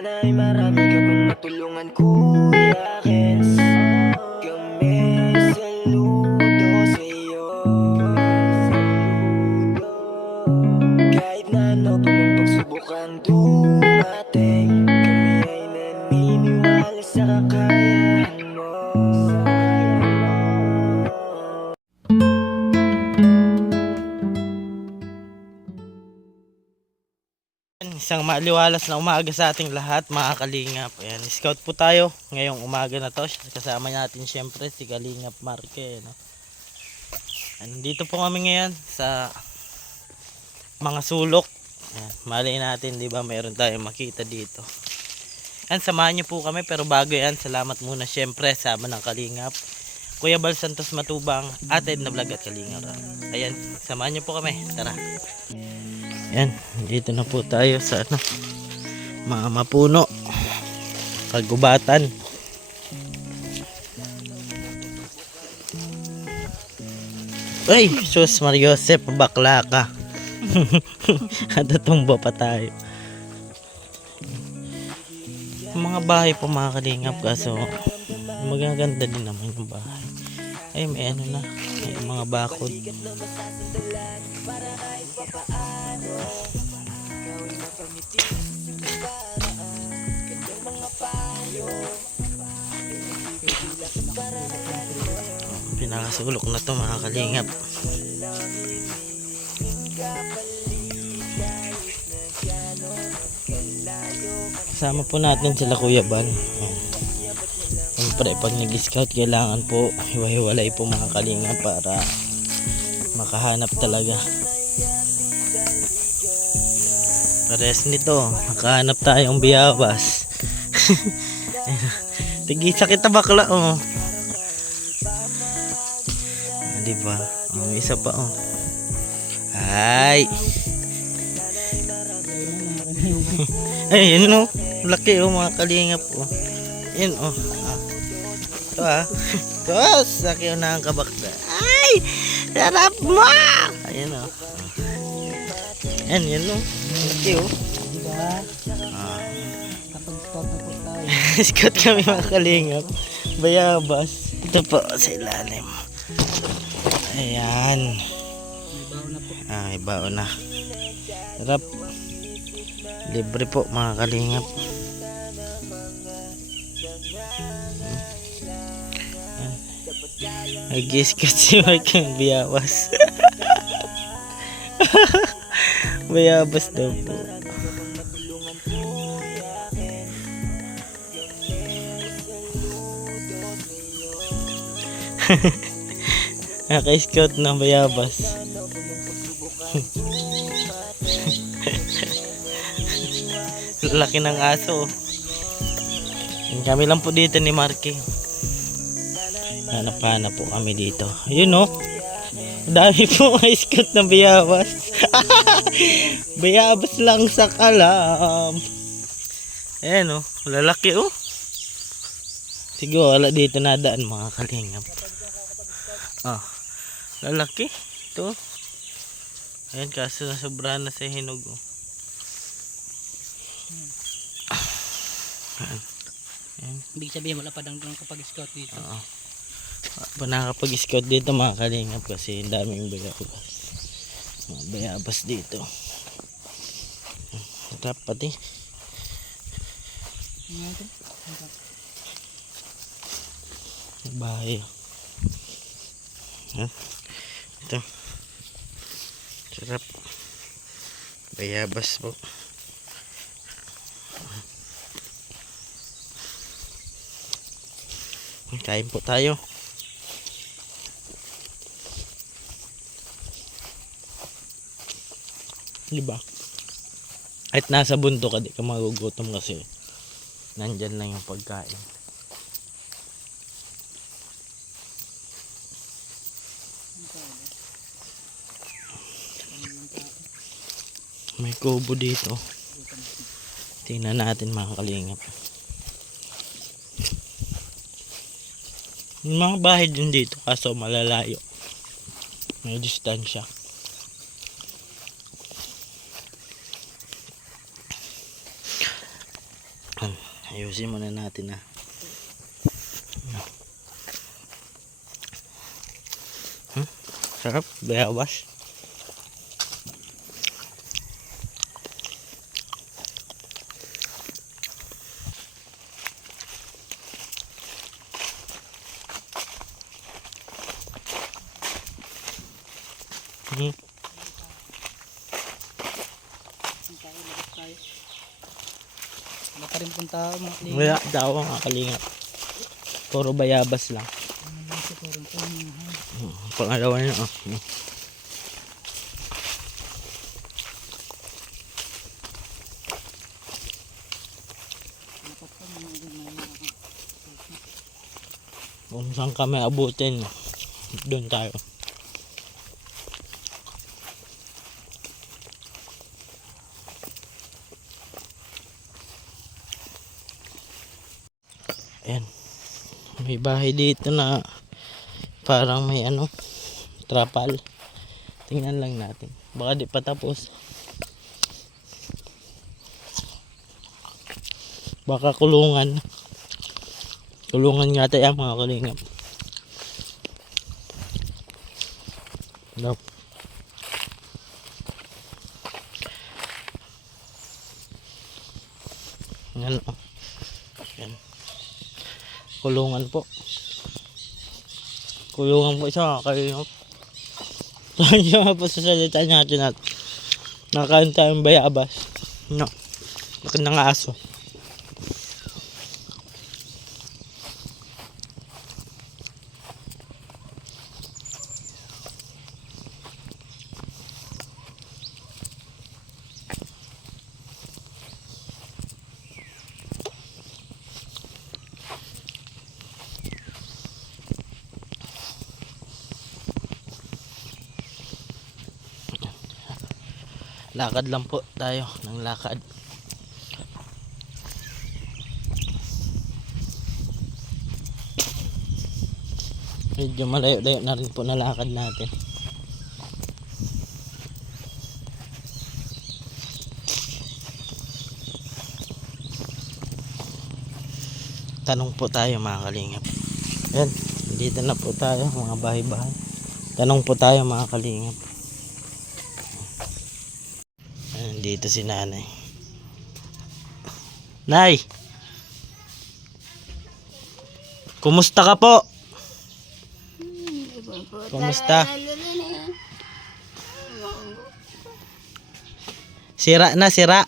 Sana ay marami ka pang matulungan, Kuya Kens. Kami saludo sa'yo. Kahit na ano pa mang pagsubok ang dumating, kami ay naniniwala sa kakayahan mo. Isang maaliwalas na umaga sa ating lahat, mga kalingap. Ayan, scout po tayo ngayong umaga na to. Kasama natin syempre si Kalingap Marque, no? Dito po kami ngayon sa mga sulok. Ayan, malay natin, di ba, mayroon tayong makita dito. Ayan, samahan niyo po kami, pero bago yan, salamat muna syempre sa ama ng Kalingap, Kuya Bal Santos Matubang, Ated na Vlog at Kalingap. Ayan, samahan niyo po kami, tara. Yan, dito na po tayo sa mga mapuno, pagubatan. Ay, sus Mariosep, bakla ka. Tatumba pa tayo. Mga bahay po, mga kalingap, kaso magaganda din naman yung bahay. Ay, may ano na, may mga bakod. Pinakasulok na to, mga kalingap. Kasama po natin sila Kuya Bal. Ayan. Siyempre pag nag-scout kailangan po hiwa-hiwalay po, mga kalingap, para makahanap talaga. Pares nito, makahanap tayong biyabas. Tigisa kita, bakla, oh. Diba? Oh, isa pa, oh. Ay. Ay, yun, oh. Laki, oh, mga kalingap, oh. Yun, oh. Ito, ah. Kus, laki, oh, na ang kabakda. Ay, sarap mo. Ayun, oh. Yan, yun, oh. Laki, oh. Diba? Kapag scout na po tayo. Scout kami, mga kalingap. Bayabas. Ito po, sa ilalim. Ayan. Ay, baon na. Sarap. Libre po, mga kalingap. Nag-scout si Mark ang biyawas. Bayabas daw po. Naka-scout ng bayabas. Laki ng aso. Kami lang po dito ni Marky. Hanap-hanap po kami dito. Yun, oh. Dami po mga scout ng bayabas. Bayabas lang sa kalam. Ayan, oh. Lalaki, oh. Siguro wala dito nadaan, mga kalingap. Ah, lalaki. Ito. Ayan, kaso sobra na sa hinog, oh. Ibig sabihin wala pa dang kapag scout dito. Oo. Pa nakapag-scout dito, mga kalingap, kasi ang daming bayabas. Mga bayabas dito. Sarap pati. Bahay. Ito. Sarap. Bayabas po. Kain po tayo. Diba? Kahit nasa bundok ka, di ka magugutom kasi nandyan lang yung pagkain. May kubo dito. Tingnan natin, mga kalingap. May mga bahay din dito kaso malalayo. May distansya. Ayusin muna natin na. Sarap, bayabas. Tayo, labas tayo. Wala pa rin pong tao mga kalingap. Wala daw mga kalingap. Puro bayabas lang. Parang pumahan. Pangalawa niya. Dapat pa mga ganyan. Kung saan kami abutin, doon tayo. Ayan. May bahay dito na parang may trapal. Tingnan lang natin. Baka di pa tapos. Baka kulungan. Kulungan nga tayo mga kalingap. No. Yan o. Yan. Kulungan po. Kulungan po siya mga kalingap. Saan siya po sa salita natin at nakain tayong bayabas. No. Bakit ng aso. Lakad lang po tayo ng lakad. Medyo malayo-layo na rin po na lakad natin. Tanong po tayo mga kalingap. Yan, dito na po tayo mga bahay-bahay. Tanong po tayo mga kalingap. Dito si nanay. Nay! Kumusta ka po? Kumusta? Sira na, sira.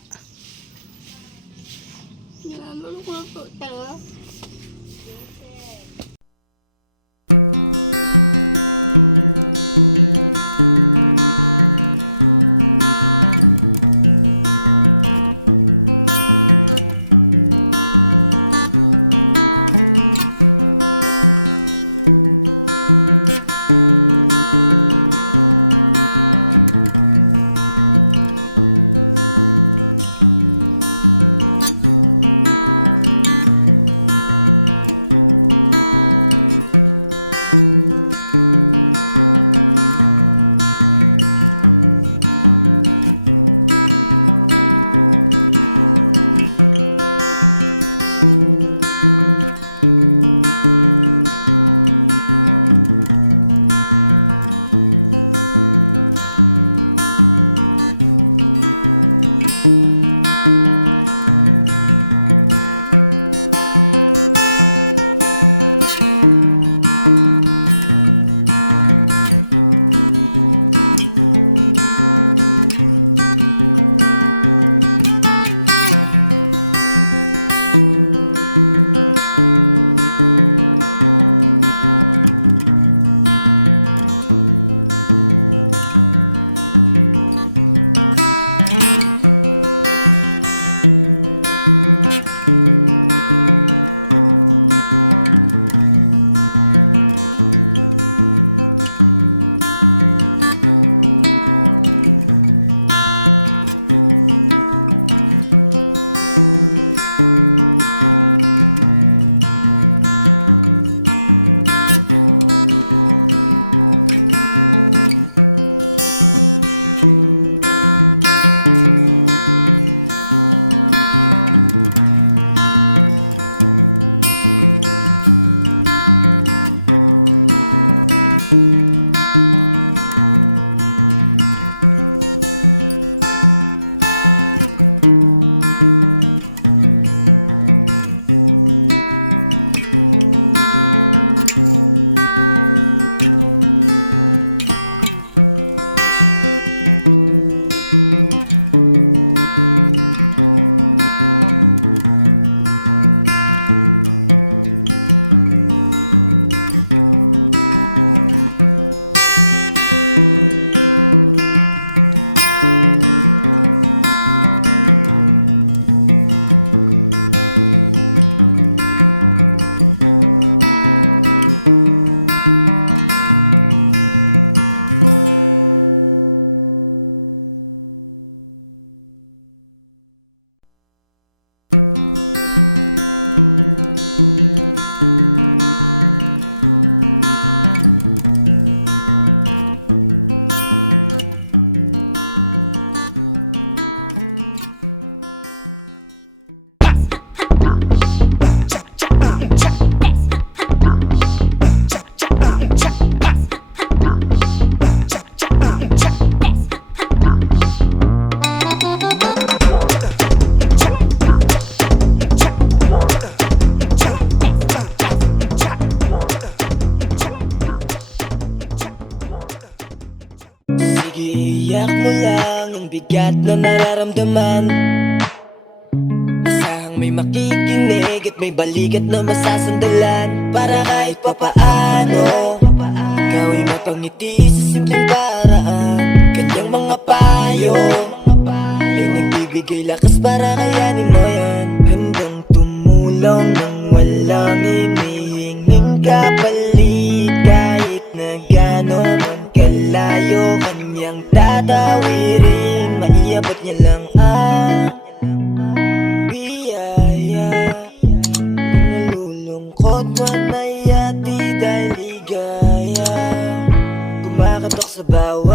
bigat na nararamdaman. Asahang may makikinig at may balikat na masasandalan. Para kahit papaano ikaw ay mapangiti sa simpleng paraan. Kanyang mga payo ay nagbibigay lakas para kayanin mo yan. Handang tumulong nang walang hinihinging kapalit. Kahit na gano'n man kalayo kanyang tatawirin, maiabot niya lang ang biyaya. Nalulungkot man ay ati dahil ligaya, kumakatok sa bawat